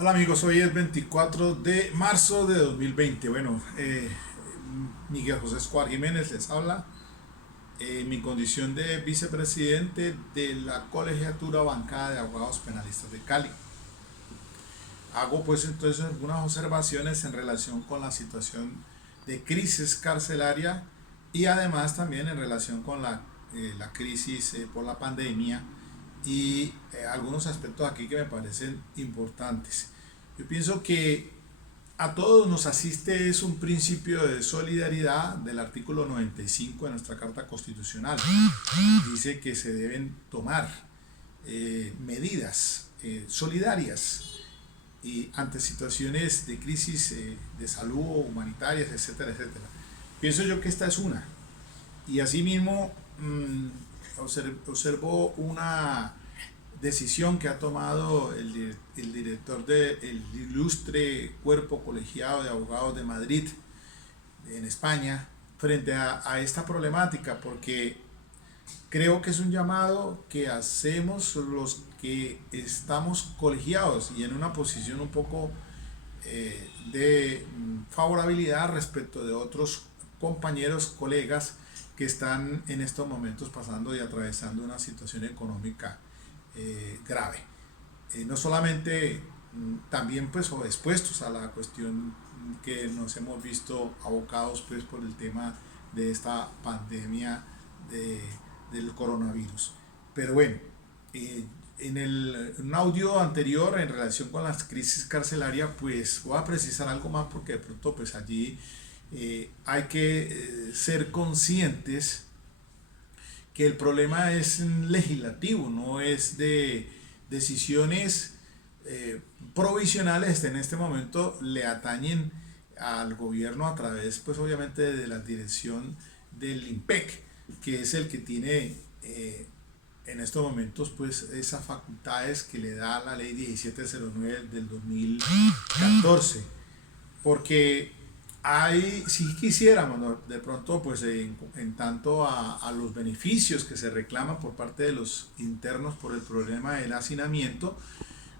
Hola amigos, hoy es 24 de marzo de 2020. Bueno, Miguel José Escobar Jiménez les habla en mi condición de vicepresidente de la Colegiatura Bancada de Abogados Penalistas de Cali. Hago pues entonces algunas observaciones en relación con la situación de crisis carcelaria y además también en relación con la crisis por la pandemia y algunos aspectos aquí que me parecen importantes. Yo pienso que a todos nos asiste es un principio de solidaridad del artículo 95 de nuestra Carta Constitucional. Dice que se deben tomar medidas solidarias y ante situaciones de crisis de salud, humanitarias, etcétera, etcétera. Pienso yo que esta es una. Y asimismo observo una decisión que ha tomado el director del ilustre cuerpo colegiado de abogados de Madrid, en España, frente a esta problemática, porque creo que es un llamado que hacemos los que estamos colegiados y en una posición un poco de favorabilidad respecto de otros compañeros, colegas que están en estos momentos pasando y atravesando una situación económica grave. No solamente también pues o expuestos a la cuestión que nos hemos visto abocados pues por el tema de esta pandemia de, del coronavirus. Pero bueno, en un audio anterior en relación con las crisis carcelarias, pues voy a precisar algo más porque de pronto pues allí hay que ser conscientes que el problema es legislativo, no es de decisiones provisionales. En este momento le atañen al gobierno a través, pues obviamente, de la dirección del IMPEC, que es el que tiene en estos momentos, pues, esas facultades que le da la ley 1709 del 2014. Porque si quisiéramos, ¿no?, de pronto, pues en tanto a los beneficios que se reclaman por parte de los internos por el problema del hacinamiento,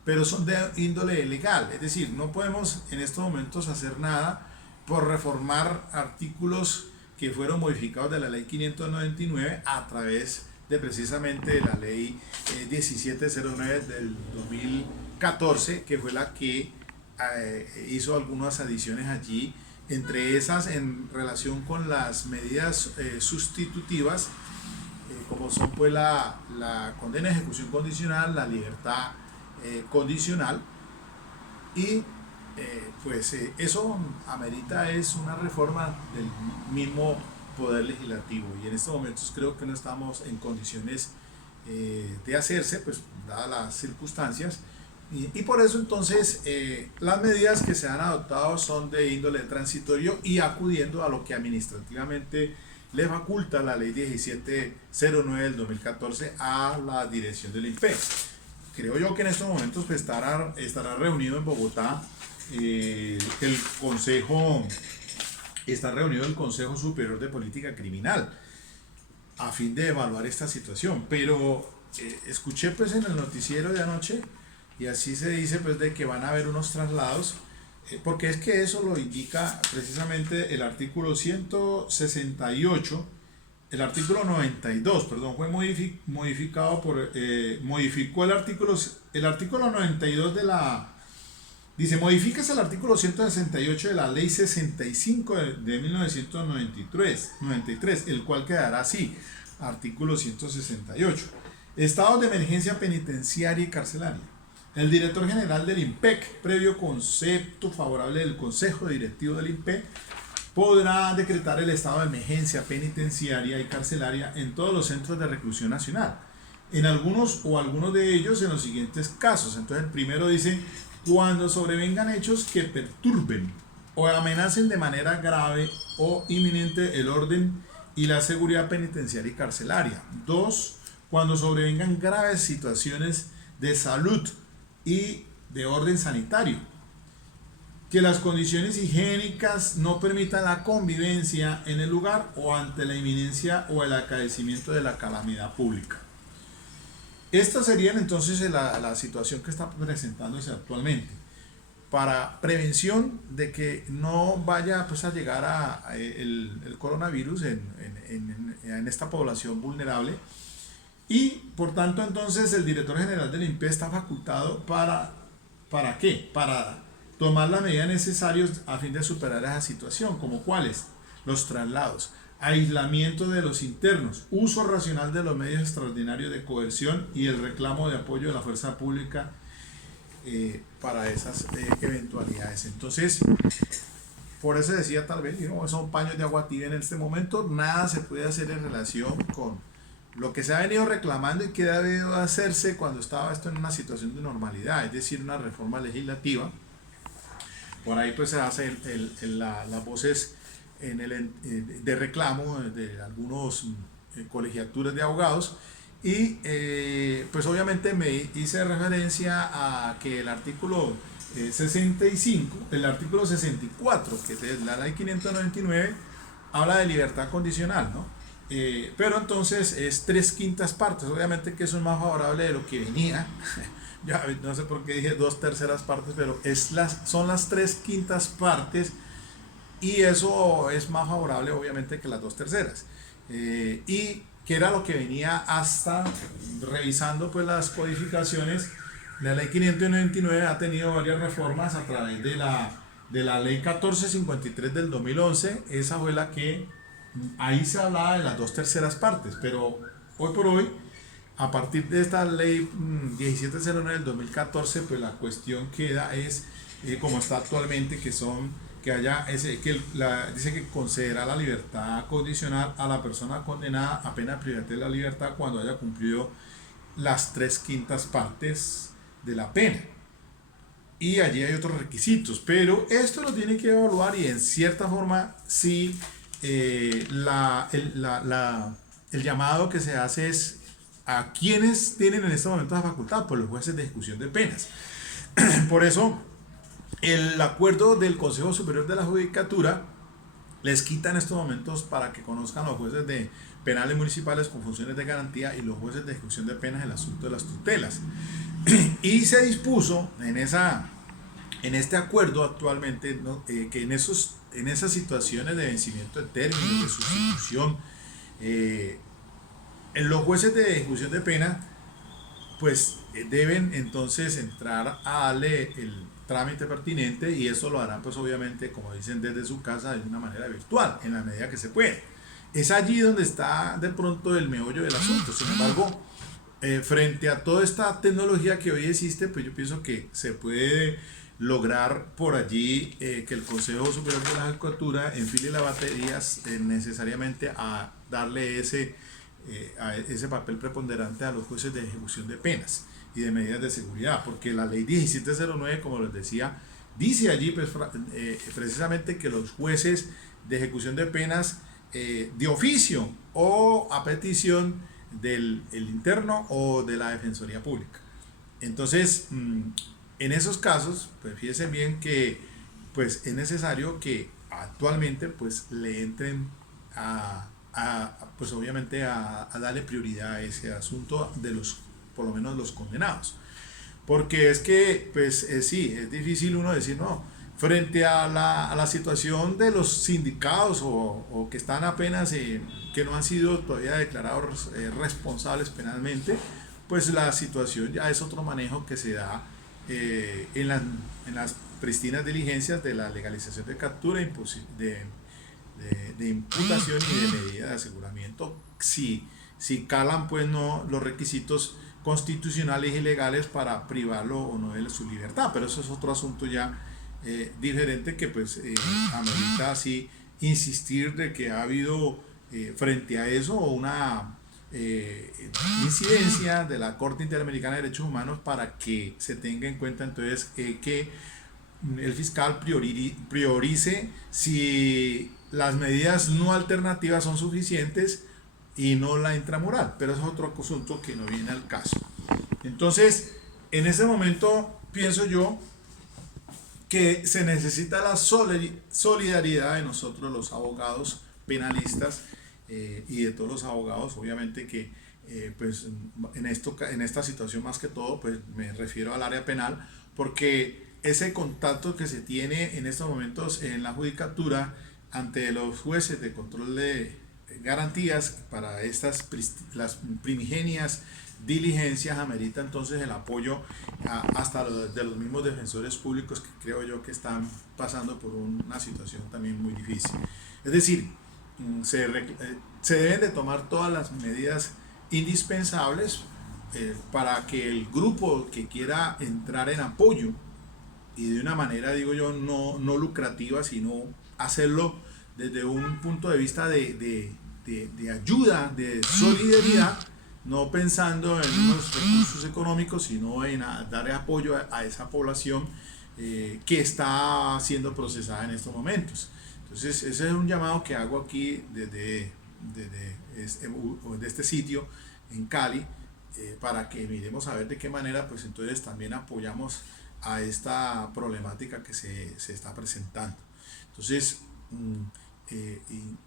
pero son de índole legal, es decir, no podemos en estos momentos hacer nada por reformar artículos que fueron modificados de la ley 599 a través de precisamente de la ley 1709 del 2014, que fue la que hizo algunas adiciones allí, entre esas en relación con las medidas sustitutivas, como son pues la condena de ejecución condicional, la libertad condicional, y eso amerita es una reforma del mismo poder legislativo, y en estos momentos creo que no estamos en condiciones de hacerse, pues dadas las circunstancias. Y por eso entonces las medidas que se han adoptado son de índole transitorio y acudiendo a lo que administrativamente le faculta la ley 1709 del 2014 a la dirección del INPE. Creo yo que en estos momentos pues, estará reunido en Bogotá el Consejo, está reunido el Consejo Superior de Política Criminal a fin de evaluar esta situación. Pero escuché pues en el noticiero de anoche, y así se dice pues de que van a haber unos traslados, porque es que eso lo indica precisamente el artículo 168, el artículo 92, perdón, fue modificado modificó el artículo 92 dice, modifíquese el artículo 168 de la ley 65 de 1993, el cual quedará así, artículo 168, estados de emergencia penitenciaria y carcelaria. El director general del IMPEC, previo concepto favorable del Consejo Directivo del IMPEC, podrá decretar el estado de emergencia penitenciaria y carcelaria en todos los centros de reclusión nacional, en algunos de ellos en los siguientes casos. Entonces el primero dice, cuando sobrevengan hechos que perturben o amenacen de manera grave o inminente el orden y la seguridad penitenciaria y carcelaria. Dos, cuando sobrevengan graves situaciones de salud y de orden sanitario, que las condiciones higiénicas no permitan la convivencia en el lugar o ante la inminencia o el acaecimiento de la calamidad pública. Esta sería entonces la situación que está presentándose actualmente. para prevención de que no vaya pues a llegar a el coronavirus en esta población vulnerable. Y por tanto entonces el director general del INPE está facultado ¿para qué? Para tomar las medidas necesarias a fin de superar esa situación, como cuáles: los traslados, aislamiento de los internos, uso racional de los medios extraordinarios de coerción y el reclamo de apoyo de la fuerza pública para esas eventualidades. Entonces, por eso decía, tal vez, ¿no?, son paños de agua tibia en este momento. Nada se puede hacer en relación con lo que se ha venido reclamando y que debe hacerse cuando estaba esto en una situación de normalidad, es decir, una reforma legislativa. Por ahí pues se hacen las voces de reclamo de algunos colegiaturas de abogados. Y pues obviamente me hice referencia a que el artículo 65, el artículo 64, que es la ley 599, habla de libertad condicional, ¿no? Pero entonces es 3/5 partes. Obviamente que eso es más favorable de lo que venía. Ya no sé por qué dije 2/3 partes, pero son las 3/5 partes, y eso es más favorable obviamente que las 2/3. Y que era lo que venía hasta revisando pues las codificaciones. La ley 599 ha tenido varias reformas a través de la ley 1453 del 2011. Esa fue la que ahí se hablaba de las 2/3 partes, pero hoy por hoy, a partir de esta ley 1709 del 2014, pues la cuestión queda es como está actualmente, dice que concederá la libertad condicional a la persona condenada a pena de privación de la libertad cuando haya cumplido las 3/5 partes de la pena. Y allí hay otros requisitos, pero esto lo tiene que evaluar, y en cierta forma sí, el llamado que se hace es a quienes tienen en este momento la facultad, pues los jueces de ejecución de penas. Por eso el acuerdo del Consejo Superior de la Judicatura les quita en estos momentos para que conozcan los jueces de penales municipales con funciones de garantía y los jueces de ejecución de penas el asunto de las tutelas. Y se dispuso en este acuerdo actualmente, ¿no?, que en esas situaciones de vencimiento de términos, de sustitución, en los jueces de ejecución de pena pues deben entonces entrar a darle el trámite pertinente, y eso lo harán pues obviamente, como dicen, desde su casa de una manera virtual en la medida que se puede. Es allí donde está de pronto el meollo del asunto. Sin embargo, frente a toda esta tecnología que hoy existe, pues yo pienso que se puede lograr por allí que el Consejo Superior de la Judicatura enfile las baterías necesariamente a darle ese papel preponderante a los jueces de ejecución de penas y de medidas de seguridad, porque la ley 1709, como les decía, dice allí pues, precisamente que los jueces de ejecución de penas de oficio o a petición del interno o de la Defensoría Pública. Entonces, en esos casos, pues fíjense bien que pues es necesario que actualmente pues le entren pues obviamente a darle prioridad a ese asunto de por lo menos los condenados, porque es que pues sí, es difícil uno decir no, frente a la situación de los sindicados o que están apenas que no han sido todavía declarados responsables penalmente, pues la situación ya es otro manejo que se da en las pristinas diligencias de la legalización de captura, de imputación y de medida de aseguramiento, si calan pues no los requisitos constitucionales y legales para privarlo o no de su libertad. Pero eso es otro asunto ya diferente, que pues amerita así insistir de que ha habido frente a eso una incidencia de la Corte Interamericana de Derechos Humanos para que se tenga en cuenta entonces que el fiscal priorice si las medidas no alternativas son suficientes y no la intramural, pero es otro asunto que no viene al caso. Entonces, en ese momento pienso yo que se necesita la solidaridad de nosotros los abogados penalistas y de todos los abogados, obviamente que en esta situación más que todo pues me refiero al área penal, porque ese contacto que se tiene en estos momentos en la judicatura ante los jueces de control de garantías para las primigenias diligencias amerita entonces el apoyo hasta de los mismos defensores públicos, que creo yo que están pasando por una situación también muy difícil. Es decir, se deben de tomar todas las medidas indispensables para que el grupo que quiera entrar en apoyo, y de una manera, digo yo, no lucrativa, sino hacerlo desde un punto de vista de ayuda, de solidaridad, no pensando en unos recursos económicos, sino en dar apoyo a esa población que está siendo procesada en estos momentos. Entonces, ese es un llamado que hago aquí desde este sitio en Cali, para que miremos a ver de qué manera pues entonces también apoyamos a esta problemática que se está presentando. Entonces,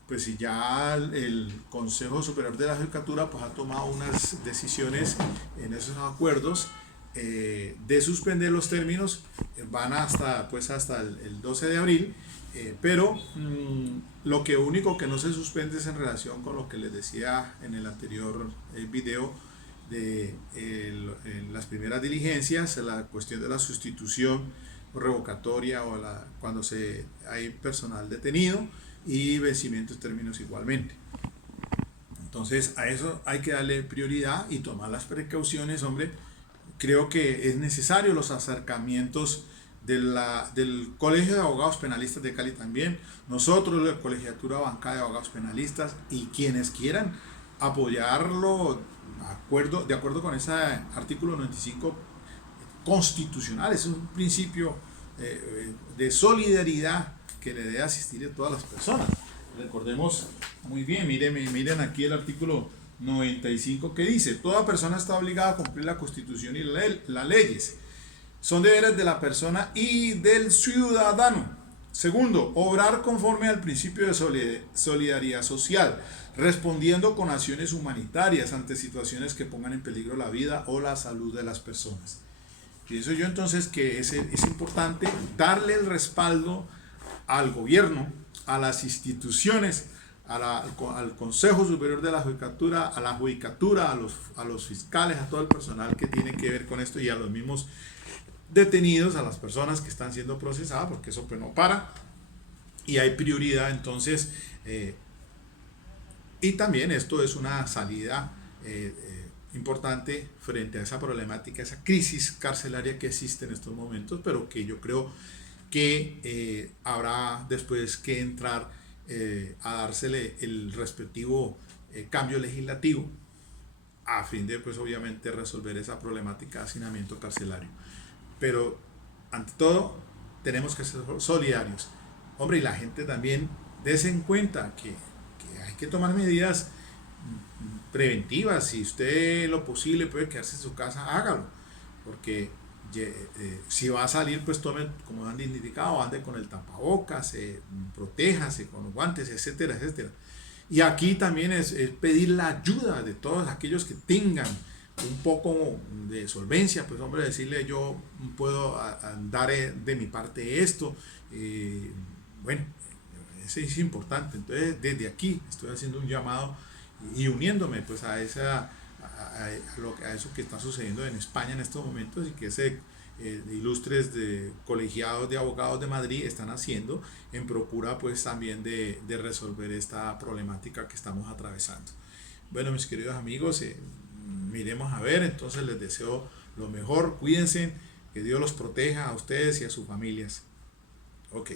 pues si ya el Consejo Superior de la Judicatura pues ha tomado unas decisiones en esos acuerdos de suspender los términos, van hasta el 12 de abril, pero lo único que no se suspende es en relación con lo que les decía en el anterior video de las primeras diligencias, la cuestión de la sustitución revocatoria cuando hay personal detenido, y vencimientos términos igualmente. Entonces a eso hay que darle prioridad y tomar las precauciones, hombre. Creo que es necesario los acercamientos del Colegio de Abogados Penalistas de Cali también, nosotros, la Colegiatura Bancada de Abogados Penalistas, y quienes quieran apoyarlo de acuerdo con ese artículo 95 constitucional. Es un principio de solidaridad que le debe asistir a todas las personas. Recordemos muy bien, miren aquí el artículo 95 que dice: toda persona está obligada a cumplir la Constitución y las leyes. Son deberes de la persona y del ciudadano. Segundo, obrar conforme al principio de solidaridad social, respondiendo con acciones humanitarias ante situaciones que pongan en peligro la vida o la salud de las personas. Pienso yo entonces que es importante darle el respaldo al gobierno, a las instituciones, al Consejo Superior de la Judicatura, a la Judicatura, a los fiscales, a todo el personal que tiene que ver con esto, y a los mismos detenidos, a las personas que están siendo procesadas, porque eso pues no para, y hay prioridad entonces, y también esto es una salida importante frente a esa problemática, esa crisis carcelaria que existe en estos momentos, pero que yo creo que habrá después que entrar a dársele el respectivo cambio legislativo a fin de pues obviamente resolver esa problemática de hacinamiento carcelario. Pero ante todo tenemos que ser solidarios, hombre, y la gente también dése en cuenta que hay que tomar medidas preventivas. Si usted lo posible puede quedarse en su casa, hágalo, porque si va a salir pues tome, como han indicado, ande con el tapabocas, protéjase con los guantes, etcétera, etcétera. Y aquí también es pedir la ayuda de todos aquellos que tengan un poco de solvencia, pues hombre, decirle: yo puedo dar de mi parte esto. Bueno, eso es importante. Entonces desde aquí estoy haciendo un llamado y uniéndome pues a eso que está sucediendo en España en estos momentos, y que ilustres colegiados de abogados de Madrid están haciendo en procura pues también de resolver esta problemática que estamos atravesando. Bueno, mis queridos amigos, miremos a ver, entonces les deseo lo mejor, cuídense, que Dios los proteja a ustedes y a sus familias. Ok.